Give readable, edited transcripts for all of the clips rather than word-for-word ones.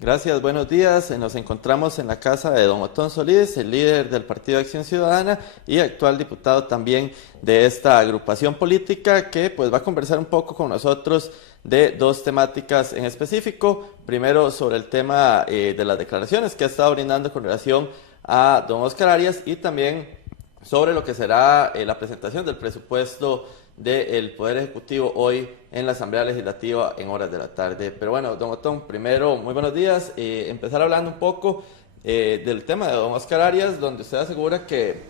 Gracias, buenos días. Nos encontramos en la casa de don Otón Solís, el líder del Partido de Acción Ciudadana y actual diputado también de esta agrupación política que pues va a conversar un poco con nosotros de dos temáticas en específico. Primero sobre el tema de las declaraciones que ha estado brindando con relación a don Oscar Arias y también sobre lo que será la presentación del presupuesto del Poder Ejecutivo hoy en la Asamblea Legislativa en horas de la tarde. Pero bueno, don Otón, primero, muy buenos días. Empezar hablando un poco del tema de don Oscar Arias, donde usted asegura que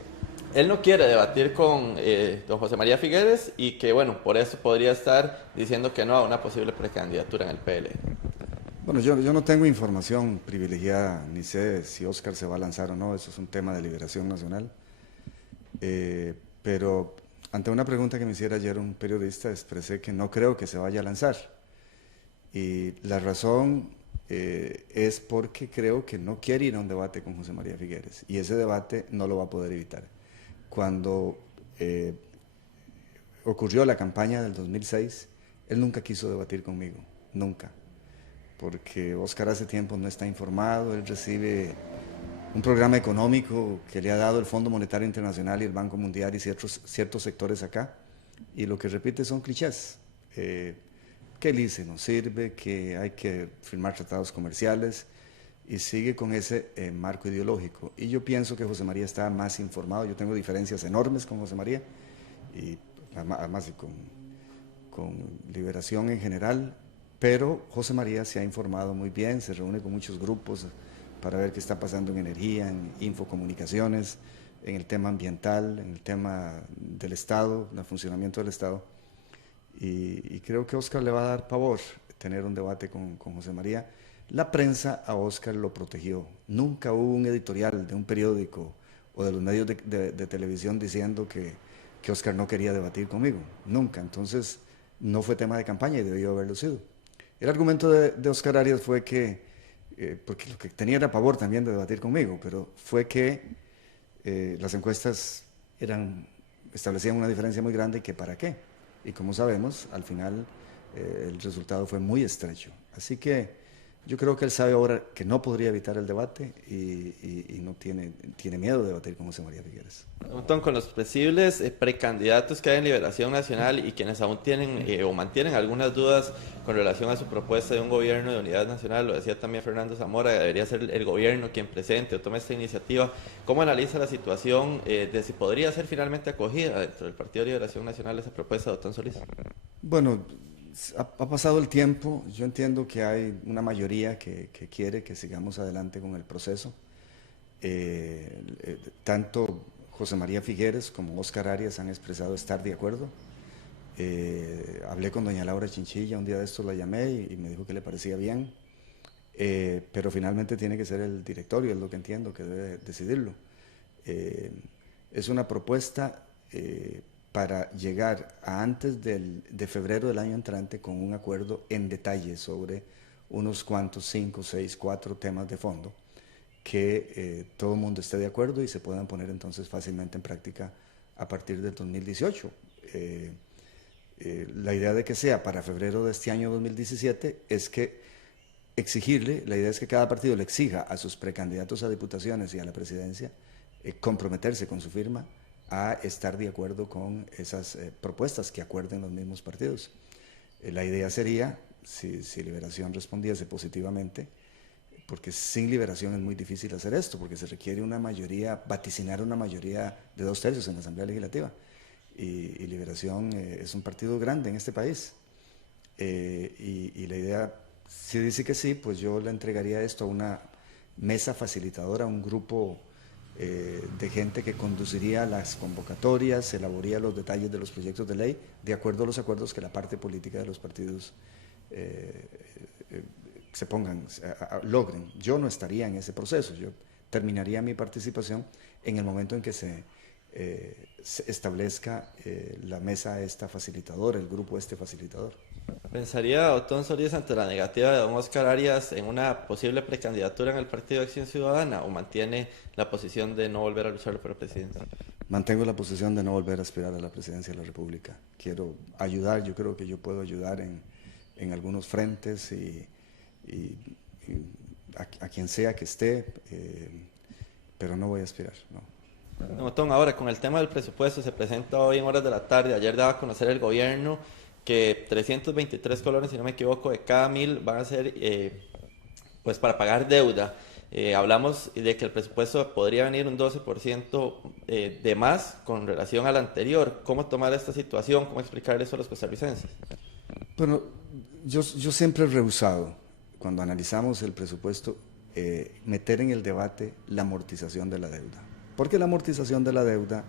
él no quiere debatir con don José María Figueres y que, bueno, por eso podría estar diciendo que no a una posible precandidatura en el PL. Bueno, yo no tengo información privilegiada, ni sé si Oscar se va a lanzar o no, eso es un tema de Liberación Nacional. Pero ante una pregunta que me hiciera ayer un periodista, expresé que no creo que se vaya a lanzar. Y la razón es porque creo que no quiere ir a un debate con José María Figueres. Y ese debate no lo va a poder evitar. Cuando ocurrió la campaña del 2006, él nunca quiso debatir conmigo, nunca. Porque Oscar hace tiempo no está informado, él recibe un programa económico que le ha dado el Fondo Monetario Internacional y el Banco Mundial y ciertos sectores acá, y lo que repite son clichés, que el ICE no sirve, que hay que firmar tratados comerciales, y sigue con ese marco ideológico. Y yo pienso que José María está más informado, yo tengo diferencias enormes con José María, y además con Liberación en general, pero José María se ha informado muy bien, se reúne con muchos grupos para ver qué está pasando en energía, en infocomunicaciones, en el tema ambiental, en el tema del Estado, el funcionamiento del Estado. Y creo que a Oscar le va a dar pavor tener un debate con José María. La prensa a Oscar lo protegió. Nunca hubo un editorial de un periódico o de los medios de televisión diciendo que Oscar no quería debatir conmigo. Nunca. Entonces, no fue tema de campaña y debió haberlo sido. El argumento de Oscar Arias fue que, porque lo que tenía era pavor también de debatir conmigo, pero fue que las encuestas establecían una diferencia muy grande y que para qué. Y como sabemos, al final el resultado fue muy estrecho. Así que yo creo que él sabe ahora que no podría evitar el debate y no tiene miedo de debatir con José María Figueres. Montón con los posibles precandidatos que hay en Liberación Nacional y quienes aún tienen o mantienen algunas dudas con relación a su propuesta de un gobierno de unidad nacional, lo decía también Fernando Zamora, debería ser el gobierno quien presente o tome esta iniciativa. ¿Cómo analiza la situación de si podría ser finalmente acogida dentro del Partido de Liberación Nacional esa propuesta de Otón Solís? Bueno, ha pasado el tiempo, yo entiendo que hay una mayoría que quiere que sigamos adelante con el proceso. Tanto José María Figueres como Oscar Arias han expresado estar de acuerdo. Hablé con doña Laura Chinchilla, un día de estos la llamé y me dijo que le parecía bien, pero finalmente tiene que ser el directorio, es lo que entiendo, que debe decidirlo. Eh, es una propuesta para llegar a antes de febrero del año entrante con un acuerdo en detalle sobre unos cuantos, 5, 6, 4 temas de fondo que todo el mundo esté de acuerdo y se puedan poner entonces fácilmente en práctica a partir del 2018. La idea de que sea para febrero de este año 2017 es que la idea es que cada partido le exija a sus precandidatos a diputaciones y a la presidencia comprometerse con su firma a estar de acuerdo con esas propuestas que acuerden los mismos partidos. La idea sería, si Liberación respondiese positivamente, porque sin Liberación es muy difícil hacer esto, porque se requiere una mayoría, vaticinar una mayoría de 2/3 en la Asamblea Legislativa. Y Liberación es un partido grande en este país. Y la idea, si dice que sí, pues yo le entregaría esto a una mesa facilitadora, a un grupo de gente que conduciría las convocatorias, elaboraría los detalles de los proyectos de ley, de acuerdo a los acuerdos que la parte política de los partidos eh, se pongan, logren. Yo no estaría en ese proceso, yo terminaría mi participación en el momento en que se establezca la mesa esta facilitadora, el grupo este facilitador. ¿Pensaría Otón Solís ante la negativa de don Oscar Arias en una posible precandidatura en el Partido de Acción Ciudadana o mantiene la posición de no volver a luchar por la presidencia? Mantengo la posición de no volver a aspirar a la presidencia de la República. Quiero ayudar, yo creo que yo puedo ayudar en algunos frentes y a quien sea que esté, pero no voy a aspirar, no. Don Otón, ahora con el tema del presupuesto, se presenta hoy en horas de la tarde, ayer daba a conocer el gobierno que 323 colones, si no me equivoco, de cada 1000 van a ser pues para pagar deuda. Hablamos de que el presupuesto podría venir un 12% de más con relación al anterior. ¿Cómo tomar esta situación? ¿Cómo explicar eso a los costarricenses? Bueno, yo siempre he rehusado, cuando analizamos el presupuesto, meter en el debate la amortización de la deuda. Porque la amortización de la deuda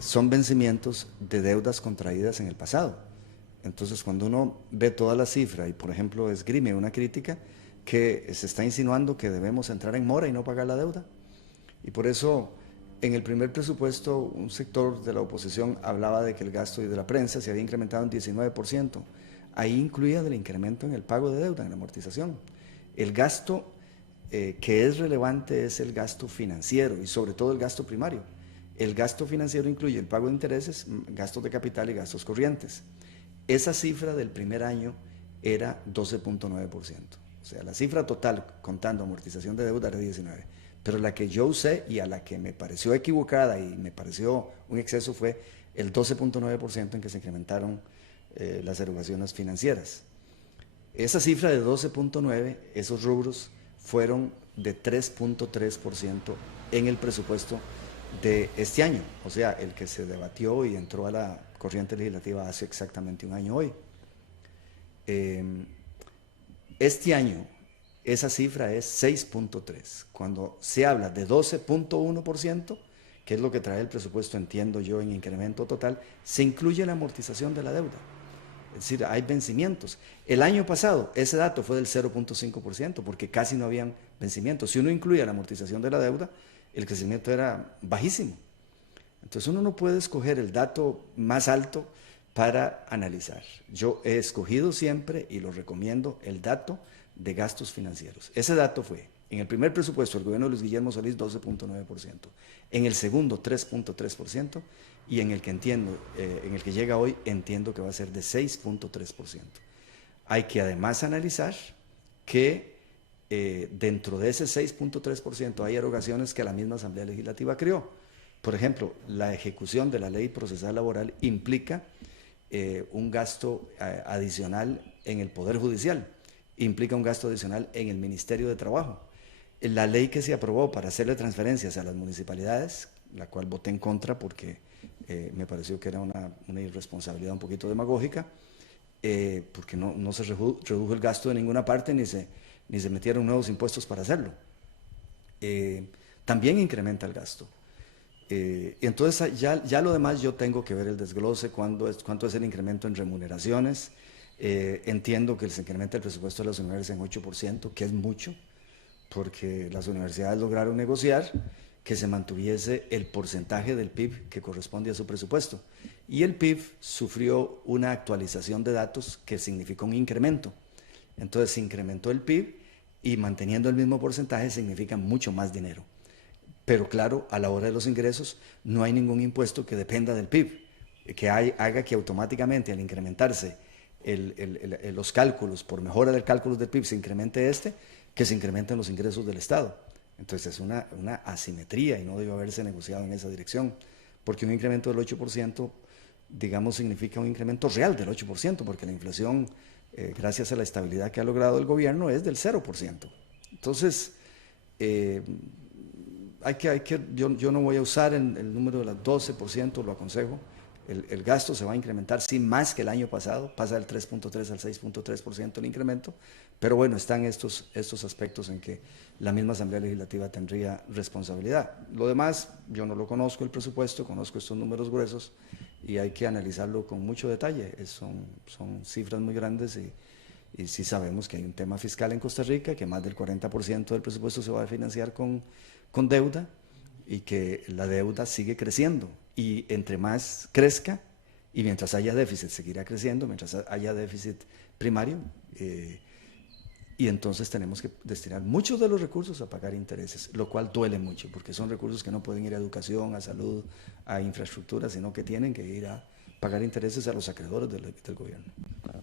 son vencimientos de deudas contraídas en el pasado. Entonces, cuando uno ve toda la cifra y, por ejemplo, esgrime una crítica que se está insinuando que debemos entrar en mora y no pagar la deuda. Y por eso, en el primer presupuesto, un sector de la oposición hablaba de que el gasto y de la prensa se había incrementado en 19%. Ahí incluía el incremento en el pago de deuda, en la amortización. El gasto que es relevante es el gasto financiero y sobre todo el gasto primario. El gasto financiero incluye el pago de intereses, gastos de capital y gastos corrientes. Esa cifra del primer año era 12.9%. O sea, la cifra total, contando amortización de deuda, era 19%. Pero la que yo usé y a la que me pareció equivocada y me pareció un exceso fue el 12.9% en que se incrementaron las erogaciones financieras. Esa cifra de 12.9%, esos rubros fueron de 3.3% en el presupuesto de este año. O sea, el que se debatió y entró a la corriente legislativa hace exactamente un año hoy. Este año esa cifra es 6.3%. Cuando se habla de 12.1%, que es lo que trae el presupuesto, entiendo yo, en incremento total, se incluye la amortización de la deuda. Es decir, hay vencimientos. El año pasado ese dato fue del 0.5% porque casi no habían vencimientos. Si uno incluye la amortización de la deuda, el crecimiento era bajísimo. Entonces uno no puede escoger el dato más alto para analizar. Yo he escogido siempre, y lo recomiendo, el dato de gastos financieros. Ese dato fue, en el primer presupuesto del gobierno de Luis Guillermo Solís, 12.9%, en el segundo 3.3%, y en el que en el que llega hoy, entiendo que va a ser de 6.3%. Hay que además analizar que dentro de ese 6.3% hay erogaciones que la misma Asamblea Legislativa creó. Por ejemplo, la ejecución de la Ley Procesal Laboral implica un gasto adicional en el Poder Judicial, implica un gasto adicional en el Ministerio de Trabajo. La ley que se aprobó para hacerle transferencias a las municipalidades, la cual voté en contra porque me pareció que era una irresponsabilidad un poquito demagógica, porque no se redujo el gasto de ninguna parte ni se metieron nuevos impuestos para hacerlo. También incrementa el gasto. Y entonces ya lo demás yo tengo que ver el desglose, cuánto es el incremento en remuneraciones. Entiendo que se incrementa el presupuesto de las universidades en 8%, que es mucho, porque las universidades lograron negociar que se mantuviese el porcentaje del PIB que corresponde a su presupuesto. Y el PIB sufrió una actualización de datos que significó un incremento. Entonces se incrementó el PIB y manteniendo el mismo porcentaje significa mucho más dinero. Pero claro, a la hora de los ingresos no hay ningún impuesto que dependa del PIB, que haga que automáticamente al incrementarse los cálculos, por mejora del cálculo del PIB, se incremente que se incrementen los ingresos del Estado. Entonces es una asimetría y no debe haberse negociado en esa dirección, porque un incremento del 8%, digamos, significa un incremento real del 8%, porque la inflación, gracias a la estabilidad que ha logrado el gobierno, es del 0%. Entonces, yo no voy a usar el número del 12%, lo aconsejo. El gasto se va a incrementar, sí, más que el año pasado, pasa del 3.3 al 6.3% el incremento, pero bueno, están estos aspectos en que la misma Asamblea Legislativa tendría responsabilidad. Lo demás, yo no lo conozco el presupuesto, conozco estos números gruesos y hay que analizarlo con mucho detalle. Son cifras muy grandes y sí sabemos que hay un tema fiscal en Costa Rica, que más del 40% del presupuesto se va a financiar con deuda y que la deuda sigue creciendo. Y entre más crezca, y mientras haya déficit, seguirá creciendo, mientras haya déficit primario, y entonces tenemos que destinar muchos de los recursos a pagar intereses, lo cual duele mucho, porque son recursos que no pueden ir a educación, a salud, a infraestructura, sino que tienen que ir a pagar intereses a los acreedores del gobierno.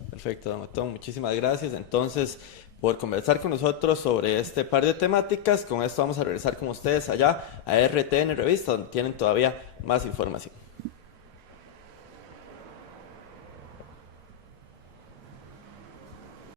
Perfecto, don Otón, muchísimas gracias. Entonces, por conversar con nosotros sobre este par de temáticas. Con esto vamos a regresar con ustedes allá a RTN Revista, donde tienen todavía más información.